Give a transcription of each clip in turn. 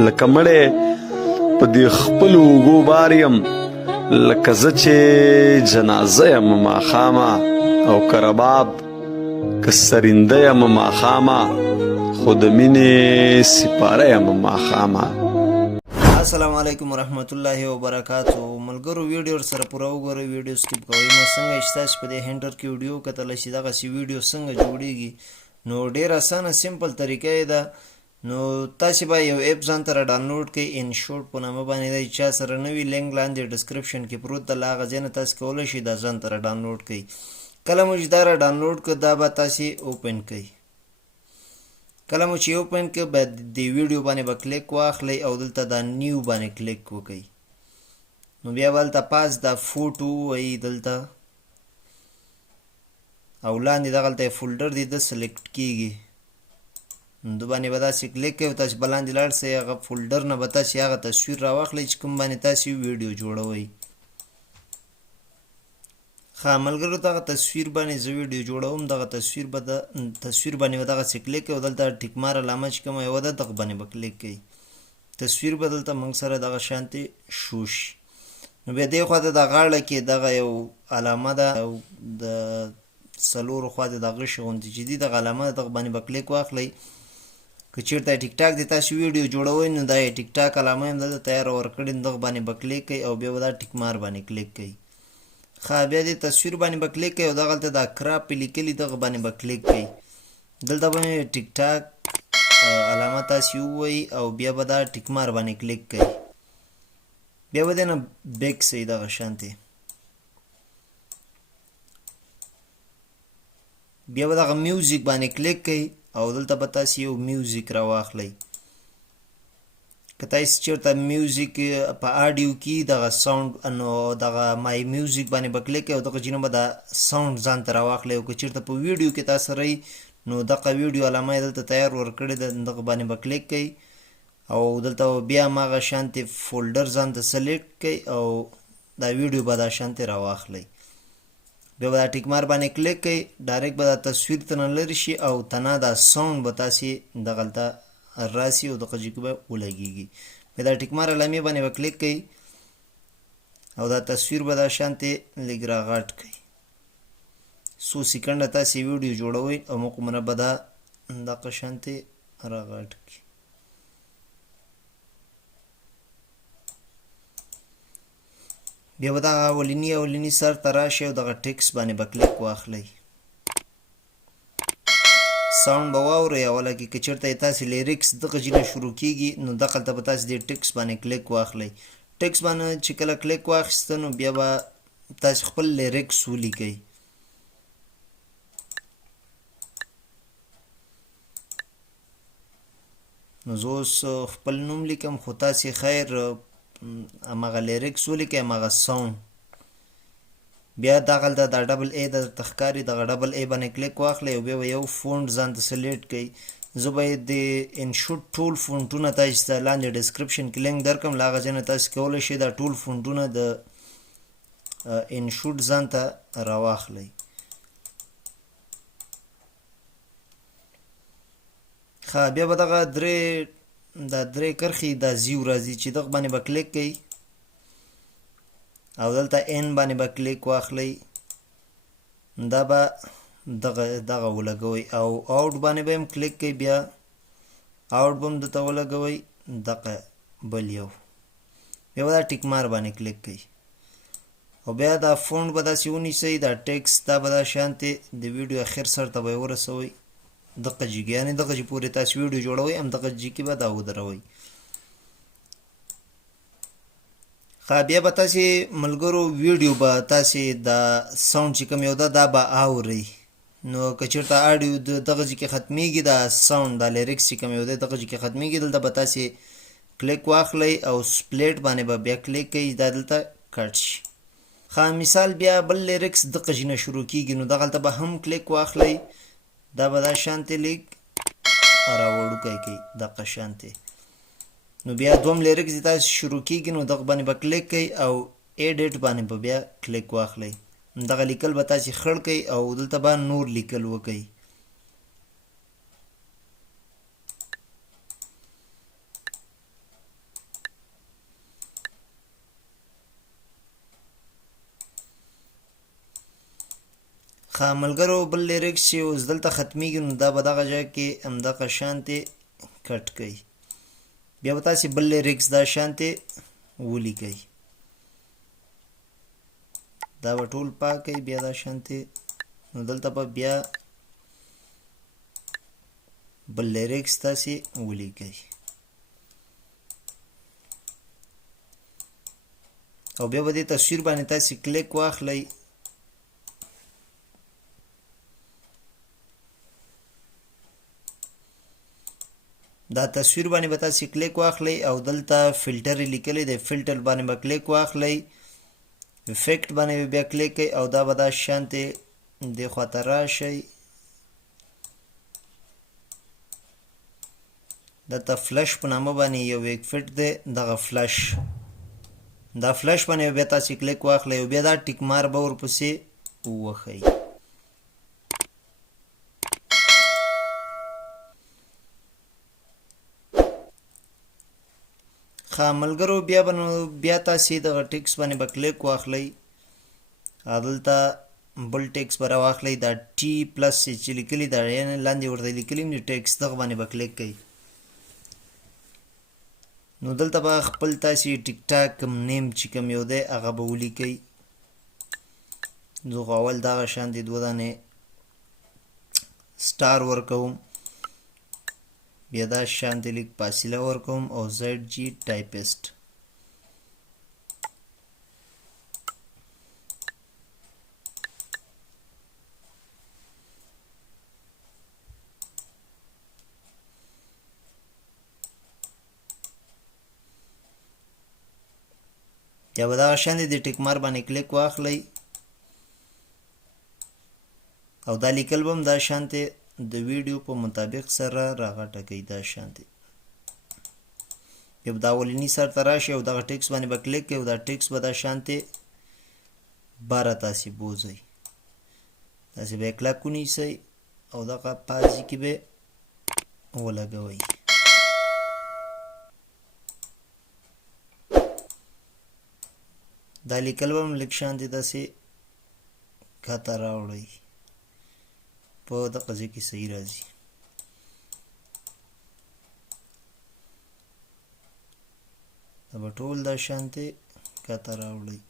لکه مړی په دې خپلو اوږو بار یم لکه زه چې جنازه یم ماښامه او که رباب که سرینده یم ماښامه خو د مینې سپاره یم ماښامه. السلام علیکم ورحمت الله وبرکاتو. ملګرو ویډیو سره پوره وګورئ، ویډیو سکیپ کوئ نو څنګه چې تاسو په دې هینډر کې ویډیو کتلی شئ دغسې ویډیو څنګه جوړیږي نو ډېر اسانه سمپل طریقه یې ده. نو تاسې به یو اپ ځان ته را ډاونلوډ کړئ، انشوټ په نامه باندې دی. چا سره نه وي لینک لاندې ډسکرپشن کې پروت ده، له هغه ځای نه تاسې کولی شئ دا ځان ته را ډاونلوډ کړئ. کله مو چې دا را ډاونلوډ کړه دا به تاسې اوپن کړئ. کله مو چې اوپن کړه باید د ویډیو باندې به کلیک واخلئ او دلته دا نیو باندې کلیک وکړئ. نو بیا به هلته پاس دا فوټو ووایي دلته او لاندې دغلته فولډر دی د سلیکټ کېږي. نو د باندې به داسې کلیک کوئ او تاسې به لاندې لاړ شئ، هغه فولډر نه به تاسې هغه تصویر راواخلئ چې کوم باندې تاسې ویډیو جوړوئ. ښه ملګرو دغه تصویر باندې زه ویډیو جوړوم، دغه تصویر باندې به دغسې کلیک کوئ او دلته ټیک مار علامه چې کومه یوه ده دغه باندې به کلیک کوئ. تصویر به دلته موږ سره دغه شانتې شو شي. نو بیا دې خوا ته د غاړه کې دغه یو علامه ده او د څلورو خوا ته د غشي غوندې چې دي دغه علامه ده، دغه باندې به کلیک واخلئ. که چېرته ټیک ټاک دی تاسې ویډیو جوړوئ نو دا یې ټیک ټاک علامه هم دلته تیاره ورکړې، دغه باندې به کلیک کوئ او بیا به دا ټیک مار باندې کلیک کوئ. ښه بیا دې تصویر باندې به کلیک کوئ او دغلته دا کراپ پې لیکلي دغه باندې به کلیک کوئ. دلته باندې ټیک ټاک علامه تاسې ووایي او بیا به دا ټیک مار باندې کلیک کوئ. بیا به دې نه بیک سئ دغه شانتې. بیا به دغه میوزیک باندې کلیک کوئ او دلته به تاسې یو میوزیک راواخلئ. که تاسې چېرته میوزیک په آډیو کې دغه ساوند نو دغه مای میوزیک باندې به کلیک کوئ او دغه جینه به دا ساوند ځان ته راواخلئ. او که چېرته په ویډیو کې تاسو سره نو دغه ویډیو علامه یې دلته تیار ورکړې ده، دغه باندې به کلیک کوئ او دلته بیا هماغه شانتې فولډر ځان ته سلیکټ کوئ او دا ویډیو به دا شانتې راواخلئ. بیا به دا ټیک مار باندې کلیک کوئ، ډایرکټ به دا تصویر ته نه لرې شي او تنها دا ساوند به تاسې دغلته راسي او دغه ځای کې به ولګېږي. بیا دا ټیک مار علامې باندې به کلیک کوئ او دا تصویر به دا شانتې لږ راغټ کړئ. څو سیکنډه تاسې ویډیو جوړوئ او مقمره به دا دغه شانتې راغټ کړي. بیا به دغه اولیني سر ته راشئ او دغه ټکس باندې به کلیک واخلئ. ساوند به واورئ اوله کې. که چېرته یې تاسې لیریکس دغه جینه شروع کېږي نو دغلته به تاسې دې ټکس باندې کلیک واخلئ. ټکس باندې چې کله کلیک واخیسته نو بیا به تاسې خپل لیریکس ولیکئ. نو زه اوس خپل نوم لیکم خو تاسې خیر هماغه لیریکس ولیکئ، هماغه ساوند. بیا دغلته دا ډبل ای درته ښکاري، دغه ډبل ای باندې کلیک واخلئ او بیا به یو فونټ ځان ته سلیکټ کړئ. زه به یې د انشوټ ټول فونټونه تاسې ته لاندې ډسکرپشن کې لینک درکړم، له هغه ځای نه تاسې کولی شئ دا ټول فونټونه د انشوټ ځان ته راواخلئ. ښه بیا به دغه درې کرښې دا زیو راځي چې دغه باندې به کلیک کوئ او دلته این باندې به کلیک واخلئ. دا به دغه ولګوئ او آوټ باندې به هم کلیک کوئ، بیا آوټ به هم دته ولګوئ دغه بل یو. بیا به دا ټیک مار باندې کلیک کوئ او بیا دا فونټ به داسې ونیسئ، دا ټکس دا به دا شانتې د ویډیو اخر سر ته به یې ورسوئ دغه جي کې، یعنې دغه جي پورې تاسې ویډیو جوړوئ همدغه جي کې به دا ودروئ. ښه بیا به تاسې ملګرو ویډیو به تاسې دا ساوند چې کوم یو ده دا به اورئ. نو که چېرته آډیو دغه جي کې ختمیږي دا ساوند دا لیریکس چې کوم یو دی دغه جي کې ختمیږي، دلته به تاسې کلیک واخلئ او سپلیټ باندې به بیا کلیک کوئ، دا دلته کټ شي. ښه مثال بیا بل لیریکس دغه جي نه شروع کېږي نو دغلته به هم کلیک واخلئ، دا به دا شانتې لیک راوړوکی کوي دغه شانتې. نو بیا دوم لیریکس د تاسې شروع کېږي نو دغه باندې به کلیک کوئ او ایډیټ باندې به بیا کلیک واخلئ. دغه لیکل به تاسې خړ کوئ او دلته به نور لیکل وکئ. ښه ملګرو بل لیریکس چې اوس دلته ختمیږي نو دا به دغه ځای کې همدغه شانتې کټ کوئ. بیا به تاسې بل لیریکس دا شانتې ولیکئ. دا به ټول پاک کئ بیا دا شانتې نو دلته به بیا بل لیریکس تاسې ولیکئ او بیا به دې تصویر باندې تاسې کلیک واخلئ. دا تصویر باندې به تاسې کلیک واخلئ او دلته فلټر یې لیکلی دی، فلټر باندې به کلیک واخلئ، افیکټ باندې به بیا کلیک کوئ او دا به دا شانتې دې خواته راشئ. دلته فلش په نامه باندې یو افیکټ دی، دغه فلش، دا فلش باندې بیا تاسې کلیک واخلئ او بیا دا ټیک مار به ورپسې ووهئ. ښه ملګرو بیا تاسې دغه ټیکس باندې به کلیک واخلئ او دلته بل ټیکس به راواخلئ، دا ټي پلس چې لیکلي دا یعنې لاندې ورته لیکلي دي ټیکس، دغه باندې به کلیک کوئ. نو دلته به خپل تاسې ټیک ټاک کوم نیم چې کوم یو دی هغه به ولیکئ. زه خو اول دغه شانتې دوه دانې سټار ورکوم، بیا دا شانتې لیک فاصله ورکوم او زیډ جي ټایپسټ. یا به دغه شانتې د ټیک مار باندې کلیک واخلئ او دا لیکل به هم دا شانتې د ویډیو په مطابق سره راغټه کوي دا شانتې. بیا به دا اولني سر ته راشئ او دغه ټیکس باندې به کلیک کوئ او دا ټیکس به دا شانتې باره تاسې بوځئ، تاسې به یې کلک ونیسئ او دغه پازي کې به ولګوئ. دا لیکل به هم لږ شانتې داسې کښته راوړئ، په دغه ځای کې صحیح راځي. دا به ټول دا شانتې کښته راوړئ.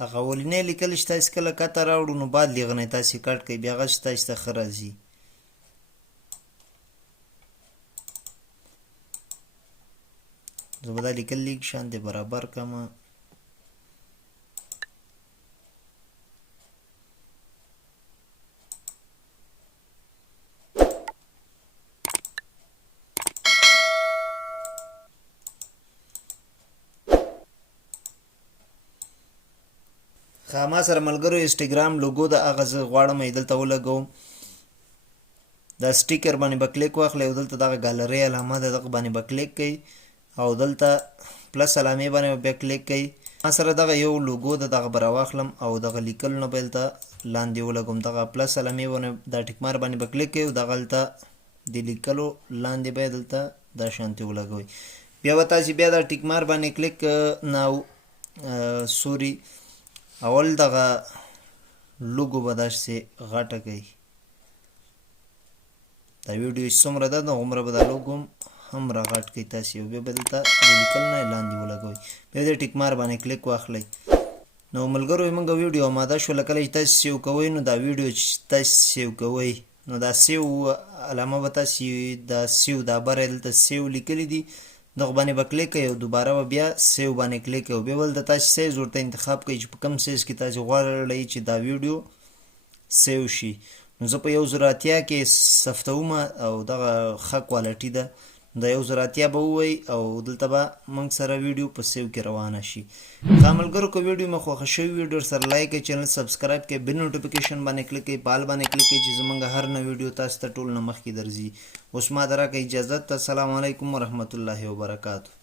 هغه اولنی لیکل چې تاسې کله کښته راوړو نو بعد له هغه نه یې تاسې کټ کوئ، بیا هغه چې تاسې ته ښه راځي. زه به دا لیکل لیک شانتې برابر کړم. ما سره ملګرو انسټاګرام لوګو د هغه زه غواړم دلته ولګوم. دا سټیکر باندې به کلیک واخلئ او دلته دغه ګالرۍ علامه ده دغه باندې به کلیک کوئ او دلته پلس علامې باندې به بیا کلیک کوئ. ما سره دغه یو لوګو ده دغه به راواخلم او دغه لیکلو نه به دلته لاندې ولګوم. دغه پلس علامې باندې دا ټیک مار باندې به کلیک کوئ او دغه هلته د لیکلو لاندې به یې دلته دا شانتې ولګوئ. بیا به تاسې بیا دا ټیک مار باندې کلیک سوري اول دغه لوګو به داسې غټه کوئ. دا ویډیو چې څومره ده هغومره به دا لوګو هم راغټ کوئ تاسې او بیا به دلته د لیکل نه لاندې ولګوئ. بیا د ټیک مار باندې کلیک واخلئ. نو ملګرو زموږ ویډیو اماده شوله، کله چې تاسې سیو کوئ نو دا ویډیو چې تاسې سیو کوئ نو دا سیو علامه به تاسې دا سیو دا بره دلته سیو لیکلي دي دغه باندې به کلیک کوئ او دوباره به بیا سیو باندې کلیک کوئ او بیا به دلته تاسې سایز ورته انتخاب کوئ چې په کوم سایز کې تاسې غواړئ چې دا ویډیو سیو شي. نو زه په 1080 کې ثبتوم او دغه ښه کوالټي ده، دا 1080 به ووایي او دلته به موږ سره ویډیو په سیو کې روانه شي. ښه ملګرو که ویډیو مې خوښه شوي وي ډېر سره لایک کړئ، چینل سبسکرایب کړئ، بل نوټیفیکیشن باندې کلیک کړئ، په آل باندې کلیک کړئ چې زموږ هر نوی ویډیو تاسو ته ټول نه مخکې درځي. اوس ما ته راکړئ اجازت. السلام علیکم ورحمت الله وبرکاتو.